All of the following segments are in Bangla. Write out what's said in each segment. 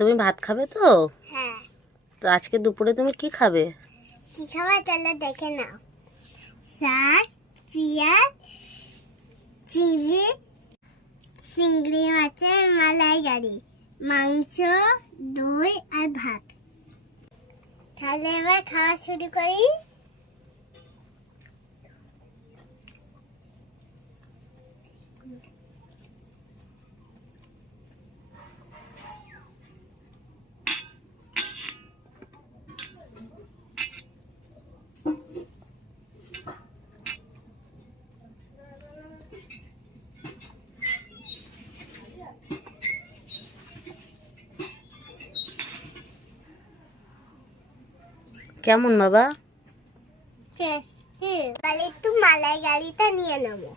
তুমি ভাত খাবে তো? হ্যাঁ। তো আজকে দুপুরে তুমি কি খাবে? কি খাবে চলো দেখে নাও। শাক, পেঁয়াজ, চিংড়ি, চিংড়ি মাছের মালাইকারি, মাংস, দই আর ভাত। তাহলে এবার খাওয়া শুরু করি। কেমন বাবা? টেস্টি। তাহলে একটু মালাইকারিটা নিয়ে নেবো।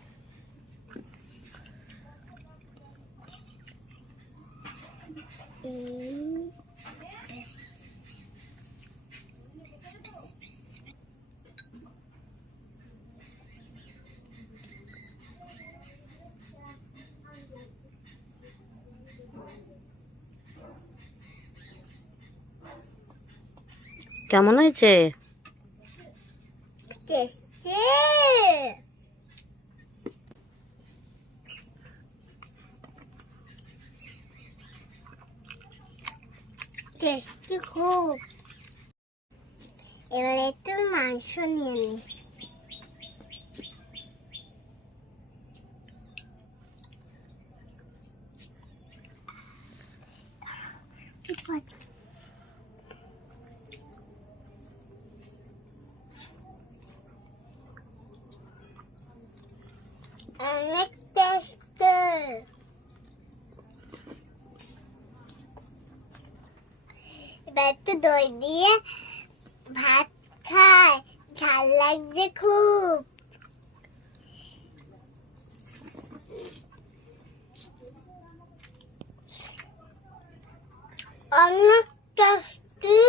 কেমন হয়েছে? টেস্টি। টেস্টি খুব। এবার একটু মাংস নিয়ে নিই। অনেক টেস্টি। এবার একটু দই দিয়ে ভাত খায়, ঝাল লাগছে খুব। অনেক টেস্টি।